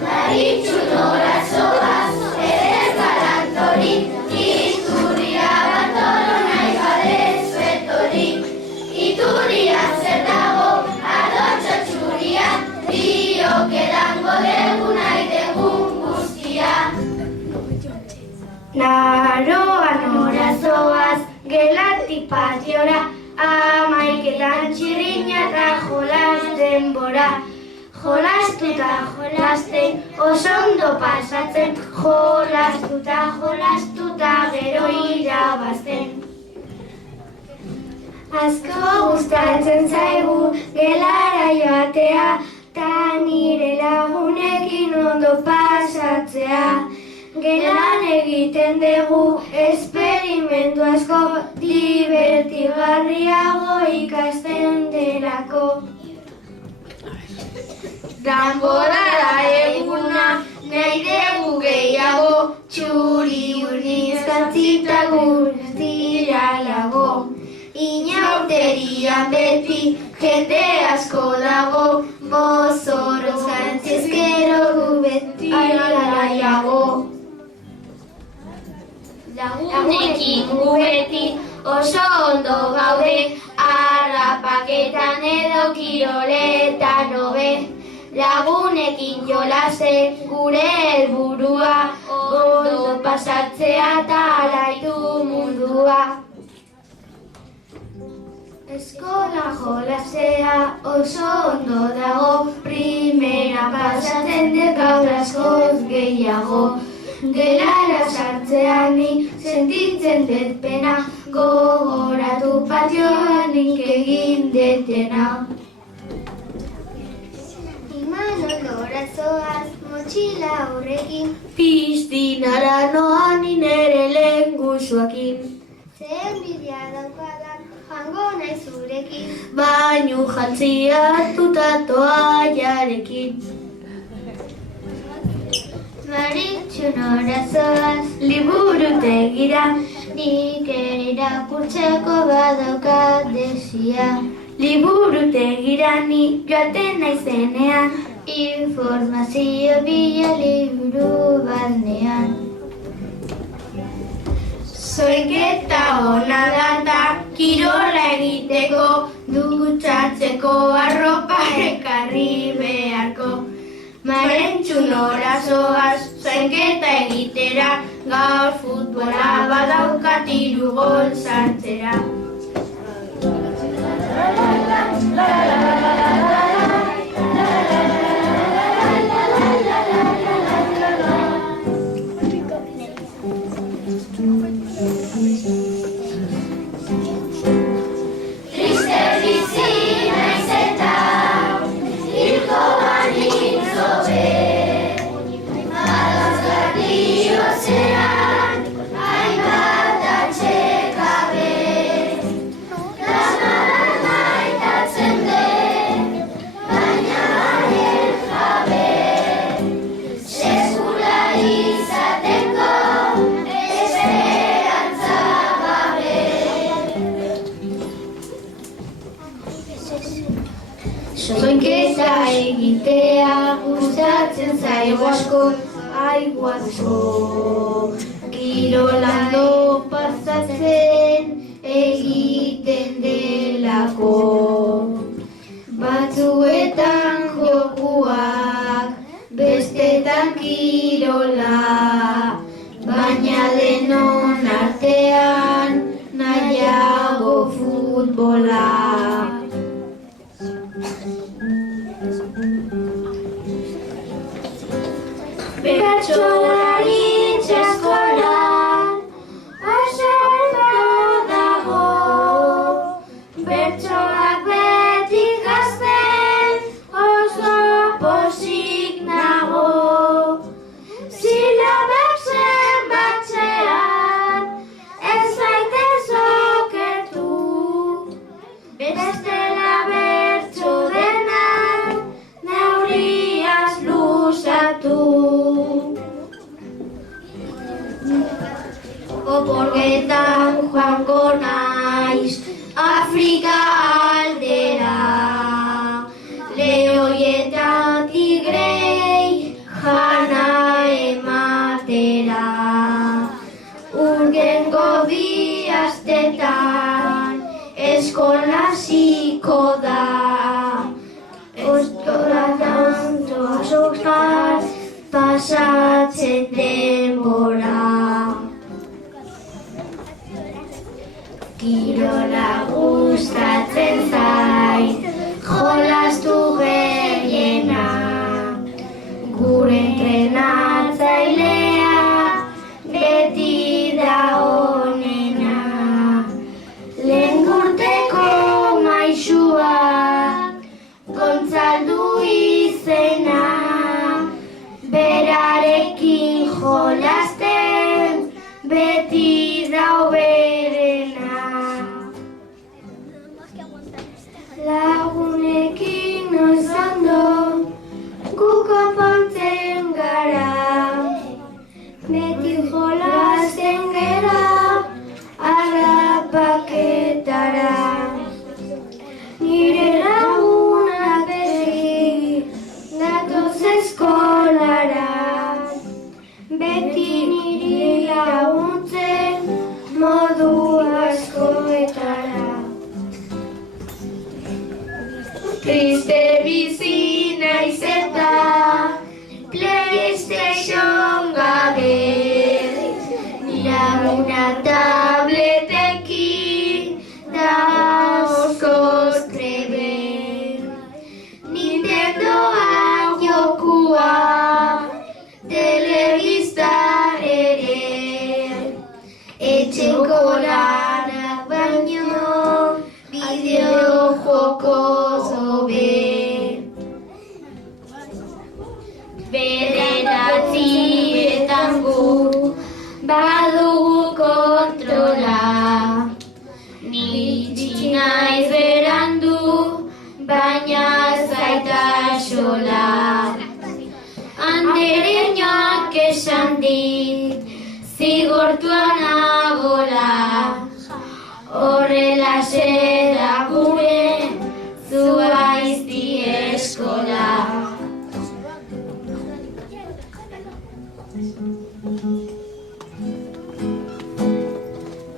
Maritxu nora zoaz, ere galantorik, iturria bat oro nahi badezu etorrik. Ituria zer dago, adotxo txuria, biok edango dugu nahi dugun guztia. Naroa nora zoaz, gelatik patiora, amaiketan txirrina eta jolas denbora. Jolastuta jolasten, oso ondo pasatzen, jolastuta gero irabazten. Asko gustatzen zaigu gelara joatea, ta nire lagunekin ondo pasatzea. Gelan egiten dugu esperimentu asko, divertigarriago ikasten delako. Danborara eguna nahi dugu gehiago, txuri urdin zantzita guztiralago. Inauterian beti jende asko dago, mozoro zantzizkero gu beti alaiago. Lagunekin gu beti oso ondo gaude, harrapaketan edo kiroletan hobe. Lagunekin jolase gure helburua, ondo pasatzea eta alaitu mundua. Eskola jolasea oso ondo dago, primera pasatzen dut gaur askoz gehiago. Gelara sartzeanik sentitzen dut pena, gogoratu patioanik egin detena. Imanolora zoaz, motxila horrekin, piztinara noan nire lehen guzuakin. Zer bidea daukadan, jango nahi zurekin, bainu jantzia hartuta toaiarekin. Maritxu nora zoaz, liburutegira, nik ere irakurtzeko badaukat desia. Liburutegira nik joaten naizenean, informazio bila liburu barnean. Zoiketa hona data, kirola egiteko, dutxatzeko arropa ekarri beharko. Maritxu nora zoaz, zoiketa egitera, gaur futbola badaukat 3 gol sartzera. Zoiketa egitea gustatzen zaigu asko, aiguazo. Kirolando pasatzen egiten delako. Batzuetan jokuak, bestetan kirola, baina denon artean nahiago futbola. Bertsolari txaskolan oso ondo dago, bertsolak beti gazten oso pozik nago. Silabak zenbatzean ez zaitez okertu, bestela bertso denak neurriaz luzatu. Oporgetan joango naiz, Afrika aldera, leoi eta tigrei jana ematera. Urgengo bi astetan eskola hasiko da, ostoratan zoazokaz pasatzen denbora. Kirola gustatzen zait, jolastu gehiena, gure entrenatzailea beti da onena. Lehen urteko maisua, Gontzaldu izena, berarekin jolasten beti da berena. Lagunekin noiz ondo guko pontzen gara, beti jolasten gera harrapaketara. Nire lagunak beti datoz eskolara, beti niri laguntzen modu askoetara. Triste bizi naiz eta PlayStation gabe, laguna tabletekin da oskoz trebe. Nintendoan jokua, telebista ere, etxeko lanak baino bideojokoz hobe. Bederatzietan gu badugu kontrola, ni naiz berandu, baina zaita xola. Andereñoak esan dit, zigortua nagola, horrelaxe da gure Zuhaizti eskola.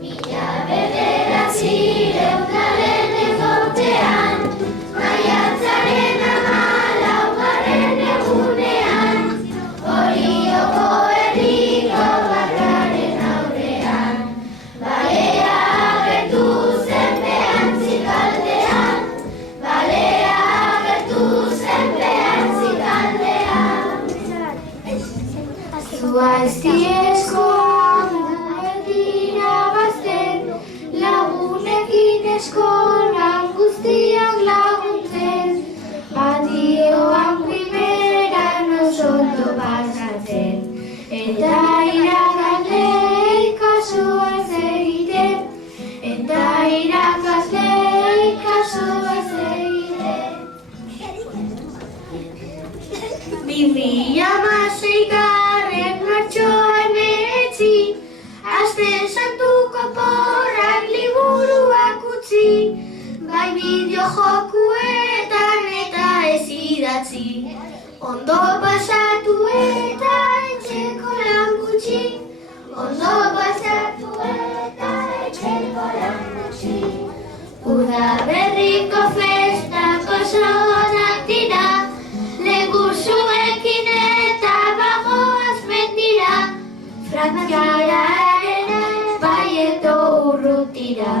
Mila bederatziehun eta lehenengo urtean, maiatzaren 14. egunean, Orioko herriko barraren aurrean, balea agertu zen behantzik aldean, balea agertu zen behantzik aldean. Zuhaizti eskolan beti irabazten, lagunekin eskolan guztiak laguntzen, patioan primeran oso ondo pasatzen, eta irakasleei kasu ez egiten, eta irakasleei kasu ez egiten. 2016 martxoan 19, aste santuko porrak liburuak utzi, bai bideojokuetan eta ez idatzi, ondo pasatu eta etxeko lan gutxi, ondo pasatu eta etxeko lan gutxi. Udaberriko festak oso onak dira, legursuekin eta bagoaz mendira, Frantziara ere bai eto urrutira,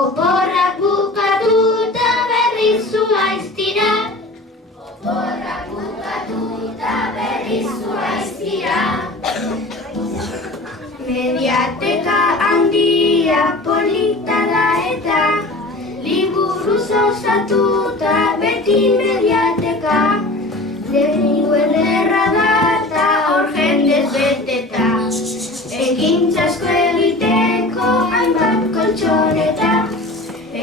oporrak bukatuta berriz Zuhaiztira, oporrak bukatuta berriz Zuhaiztira. Mediateka handia polita da eta liburuz osatuta beti mediateka, lehenengo ederra da eta hor jendez beteta, ekintzasko egiteko hainbat koltxoneta,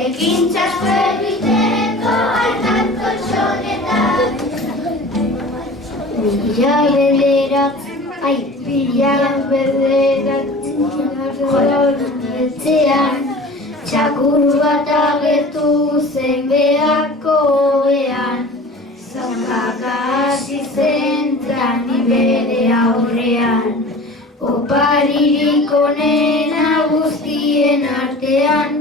ekintzasko egiteko hainbat koltxoneta. Mila bederatzian Txakur bat agertu zen behako hobean, zaukaka hasi zen trani bere aurrean. Oparirik onena guztien artean,